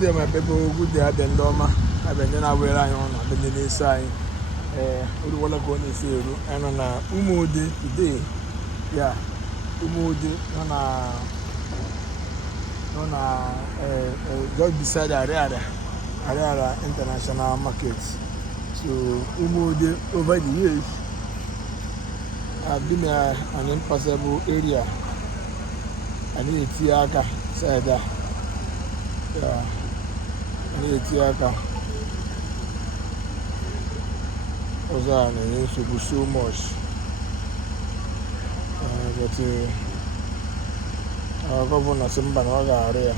day, my people. Good day, Abendoma. Abendona where I on. Abendona inside. We want to go and see you. And on Umuode today. Yeah, Umuode just beside Ariara International Market. So Umuode over the years have been an impassable area. I need a Tiaka side there. Yeah, I need a Tiaka. So much. But our governor Simbanaga area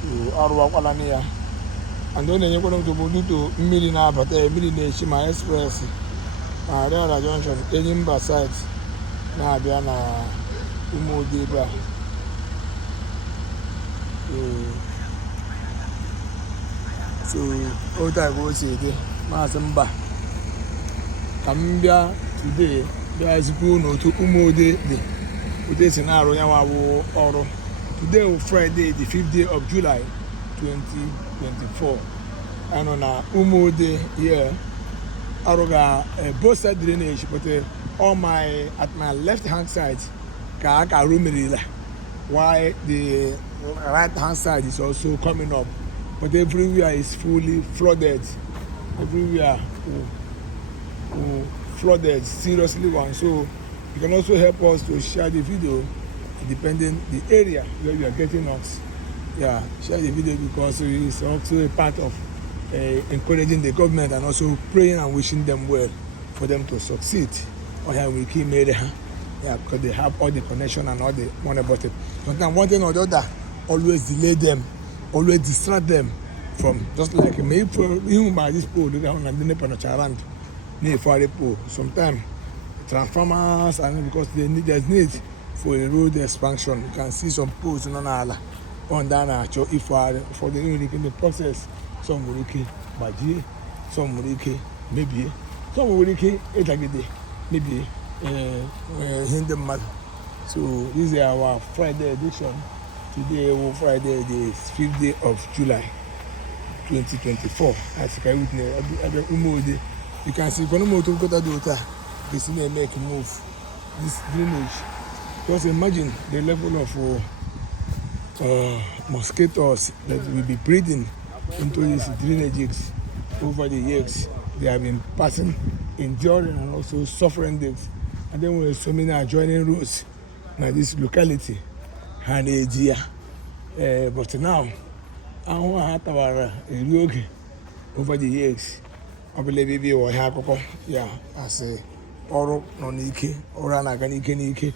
to Arwalania. And then you're going to go to Millina, but a million Shima Express. Ariara Junction, Edinburgh side. Now, Diana Umuode. So, all that goes here. Masamba. Cambia today. There is going to Umuode. Today scenario or today Friday, the 5th day of July, 2024. And on Umuode here, Aroga both side drainage, but at my left hand side, Kaka Rumirila. While the right hand side is also coming up, but everywhere is fully flooded. Everywhere flooded, seriously one. So you can also help us to share the video depending the area where you are getting us. Yeah, share the video because it's also a part of encouraging the government and also praying and wishing them well for them to succeed. Or have we keep made because they have all the connection and all the money about it. Sometimes one thing or the other always delay them, always distract them from just like maybe even by this pole, they don't around near for pole. Sometimes transformers and because there's need for a road expansion. You can see some poles on down if for the in the process. Some will baji, some will maybe, some will maybe hinder matter. So this is our Friday edition. Today, Friday, the 5th day of July, 2024. As you can witness, Umuode, you can see Konomoto Kota Dota. This may make move. This drainage. Just imagine the level of mosquitoes that will be breathing into these drainages over the years. They have been passing, enduring, and also suffering this. And then we have so many adjoining roads in this locality. And but now, I want to have over the years. I believe we will have as a oro nonike or anaganike.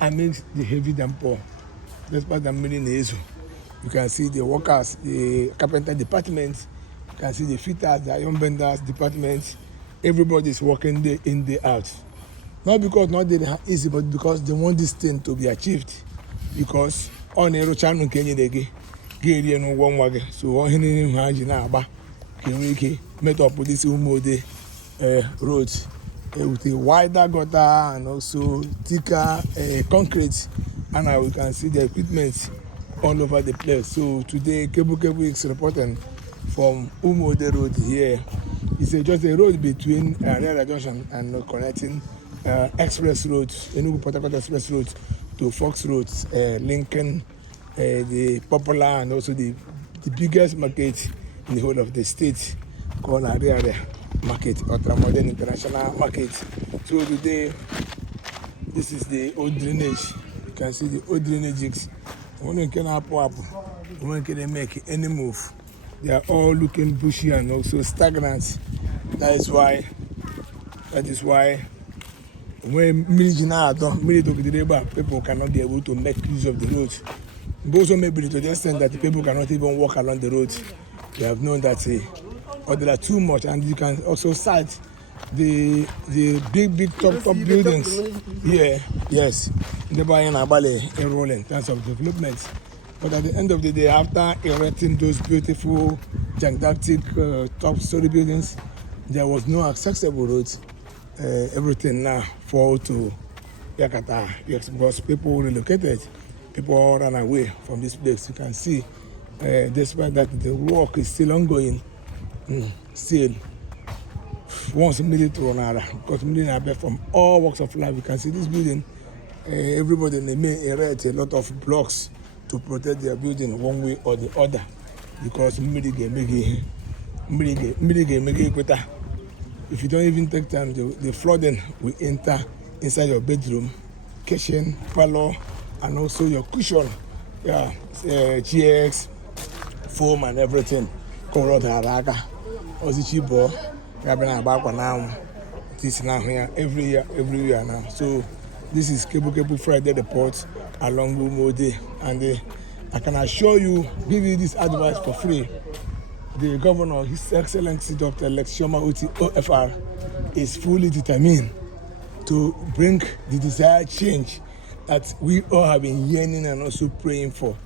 I mean the heavy damper. That's what I'm meaning is. You can see the workers, the carpenter department. You can see the fitters, the iron benders department. Everybody is working day in, day out. Not because not they are easy, but because they want this thing to be achieved. Because on a channel can you get no one wagon. So on him now, can we met up with this Umuode road with a wider gutter and also thicker concrete, and we can see the equipment all over the place. So today Cable is reporting from Umuode Road here. It's just a road between Ariara Junction and connecting Express Road, Enugu Port Harcourt Express Road to Fox Road, Lincoln, the popular and also the biggest market in the whole of the state called Ariara Market, Ultramodern International Market. So today, this is the old drainage. You can see the old drainages. One can up, one can make any move. They are all looking bushy and also stagnant. That is why when people cannot be able to make use of the road. Also maybe to the extent that the people cannot even walk along the road. They have known that or there are too much, and you can also cite the big top buildings here. Yes, the buying a role in terms of development. But at the end of the day, after erecting those beautiful gigantic top-story buildings, there was no accessible roads. Everything now fall to Yakata, yes, because people relocated, people ran away from this place. You can see despite that the work is still ongoing. Still, once immediate to another, because many from all walks of life. You can see this building. Everybody in the main erect a lot of blocks to protect their building one way or the other, because if you don't even take time, the flooding will enter inside your bedroom, kitchen, parlor, and also your cushion, chairs, foam, and everything. This now here every year now. So this is Kebu Friday report along Umuode, and I can assure you, give you this advice for free. The governor, His Excellency Dr. Lex Shoma Uti OFR, is fully determined to bring the desired change that we all have been yearning and also praying for.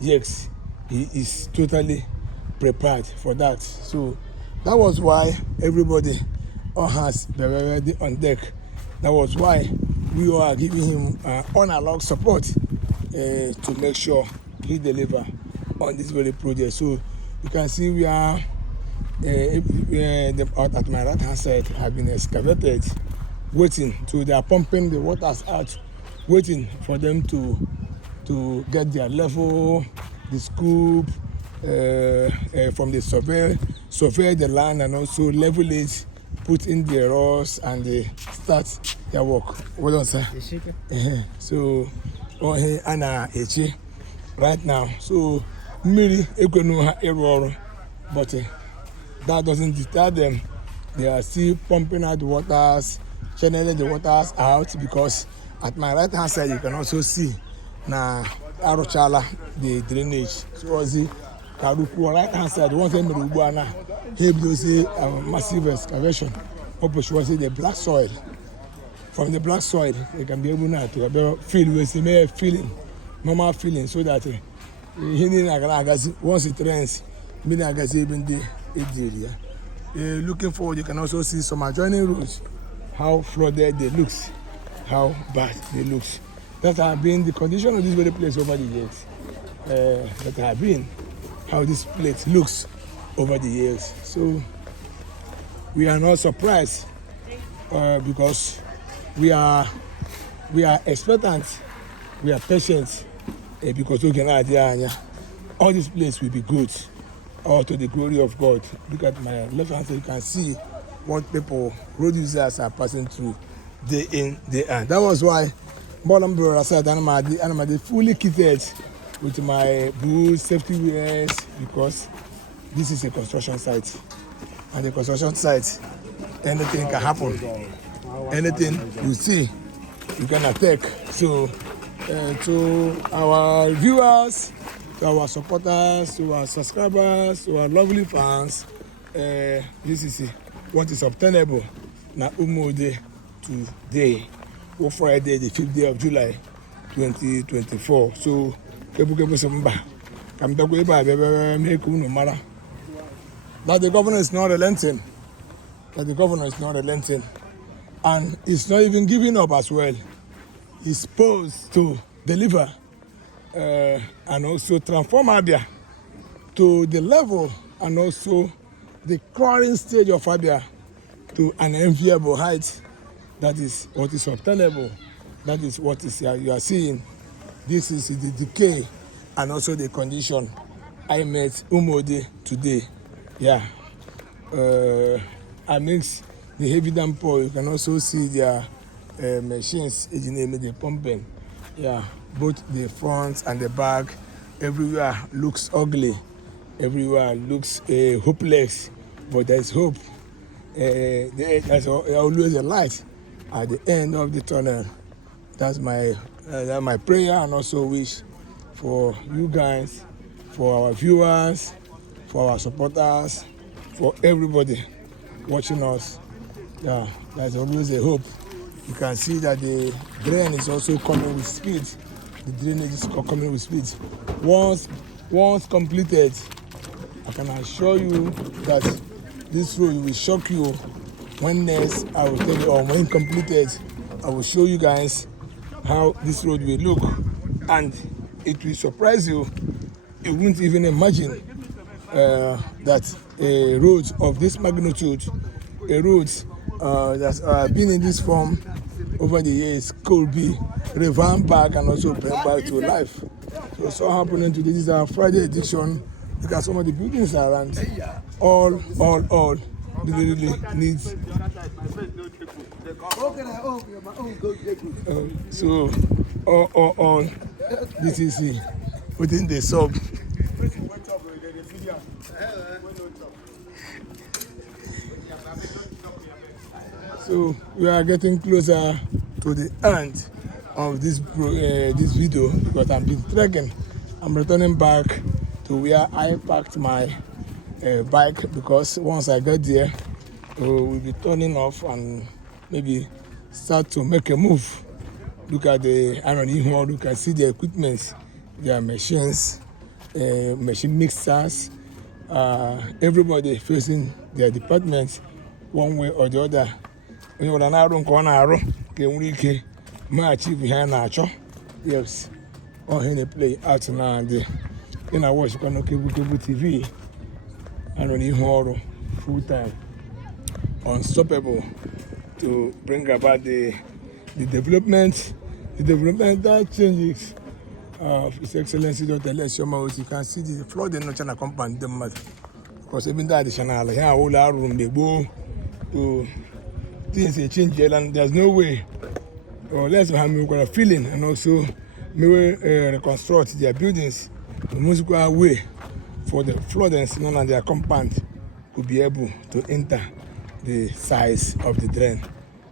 Yes, he is totally prepared for that. So that was why everybody all has been ready on deck. That was why we all are giving him unalloyed support to make sure he deliver on this very project. So you can see we are at my right hand side have been excavated, waiting. So they are pumping the waters out, waiting for them to get their level, the scoop from the survey the land, and also level it, put in the rows, and they start their work. What do you say? So Anna Echi right now. So Miri Ekonoha error, but that doesn't deter them. They are still pumping out the waters, channeling the waters out, because at my right hand side you can also see na Arochala, the drainage. So the Karuku right hand side, one thing Merubana, he will see a massive excavation. Opposite the black soil. From the black soil, they can be able now to feel with the feeling, normal feeling, so that once it rains, looking forward, you can also see some adjoining roads, how flooded they look, how bad they look. That have been the condition of this very place over the years. That have been how this place looks over the years. So we are not surprised because we are expectant, we are patient, because we can idea all this place will be good, all to the glory of God. Look at my left hand side, you can see what people, road users, are passing through day in, day out. That was why Bolam Brother said I'm fully kitted with my boots, safety wears, because this is a construction site. And the construction site, anything can happen. Anything you see, you can attack. So to our viewers, to our supporters, to our subscribers, to our lovely fans, this is what is obtainable na Umuode today, Friday, the 5th day of July 2024. So that the governor is not relenting. And it's not even giving up as well. He's supposed to deliver and also transform Abia to the level and also the current stage of Abia to an enviable height. That is what is obtainable. That is what is you are seeing. This is the decay and also the condition I met Umuode today. Yeah. Amidst the heavy downpour, you can also see their machines, the pumping. Yeah, both the front and the back, everywhere looks ugly. Everywhere looks hopeless, but there's hope. There's always a light at the end of the tunnel. That's my prayer and also wish for you guys, for our viewers, for our supporters, for everybody watching us. Yeah, there's always a hope. You can see that the drain is also coming with speed. The drainage is coming with speed. Once completed, I can assure you that this road will shock you. When next I will tell you, or when completed, I will show you guys how this road will look, and it will surprise you you wouldn't even imagine that a road of this magnitude, a road that's been in this form over the years, could be revamped back and also brought back to life. So it's all happening today. This is our Friday edition. Look at some of the buildings around. All really needs. So all this is within the sub. So we are getting closer to the end of this video because I've been trekking. I'm returning back to where I parked my bike because once I get there, we'll be turning off and maybe start to make a move. Look at the iron here, you can see the equipment, their machines, machine mixers, everybody facing their departments one way or the other. When you're an corner, can achieve behind nature. Yes, or any play out now and there. Then I watch cable TV and on horror full time, unstoppable to bring about the development that changes of His Excellency Dr. Leshoma. You can see the flooding not trying to compound them because even that additional here all our room they go to things they change and there's no way or less have we got a feeling and also maybe reconstruct their buildings the most go way for the floodings none of their compound could be able to enter the size of the drain.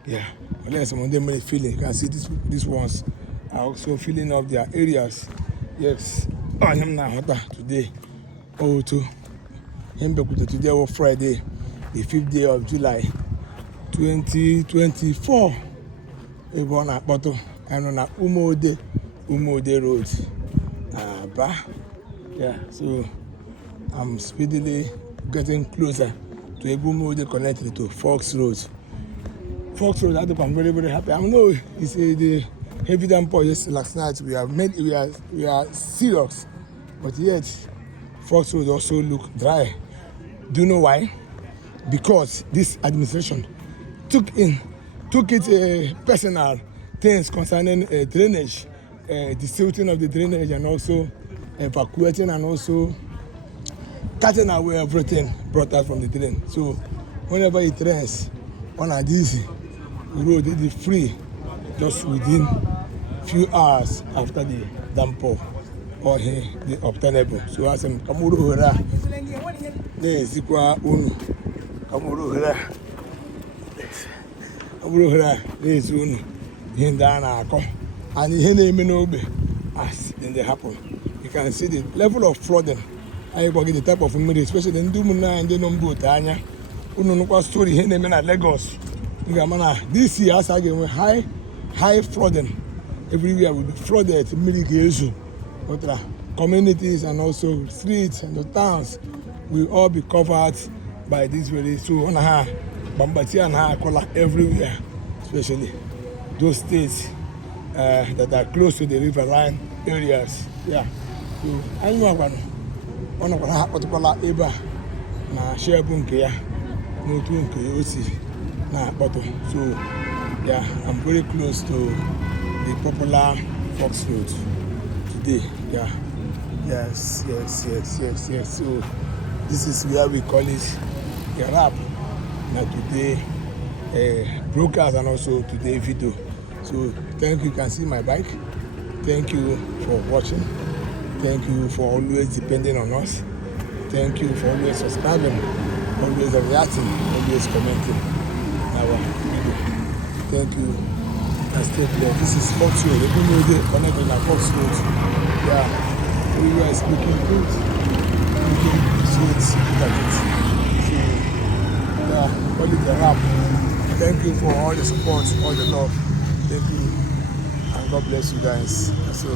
Yeah, unless some of them really feeling. You can see these ones are also filling up their areas. Yes, I am now today. Oh, to him today or Friday, the 5th day of July, 2024. We born at Boto and on Umuode Road. Yeah, so I'm speedily getting closer to Umuode connected to Fox Road. Fox Road, I think I'm very, very happy. I know it's the heavy downpour yesterday last night. We are serious, but yet Fox Road also look dry. Do you know why? Because this administration took it personal things concerning drainage, the silting of the drainage, and also evacuating and also cutting away everything brought out from the drain. So whenever it rains, one of these road is free just within few hours after the downpour or the obtainable. So as in Kamuru Hura, there is equal unu. Kamuru Hura, there is unu. Hindana ako, and the name no be as then they happen. You can see the level of flooding. I go get the type of memory, especially in Dumuna and the Nombu Tanya. Unu no story here in Lagos. This year has again high flooding. Everywhere will be flooded, but communities and also streets and the towns will all be covered by this very so Bambati and Kola everywhere, especially those states that are close to the riverine areas. Yeah. So I know one of the particular Eba na share bunke no to so yeah, I'm very close to the popular Fox Road today. Yeah, yes. So this is where we call it a wrap. Now today broadcast and also today video. So thank you. You can see my bike. Thank you for watching. Thank you for always depending on us. Thank you for always subscribing, always reacting, always commenting. Our video. Thank you and stay blessed. This is Fox Road. The Umuode connected to Fox Road. Yeah, we were speaking good, speaking sweet, so yeah, call it a wrap. Thank you for all the support, all the love. Thank you, and God bless you guys. So.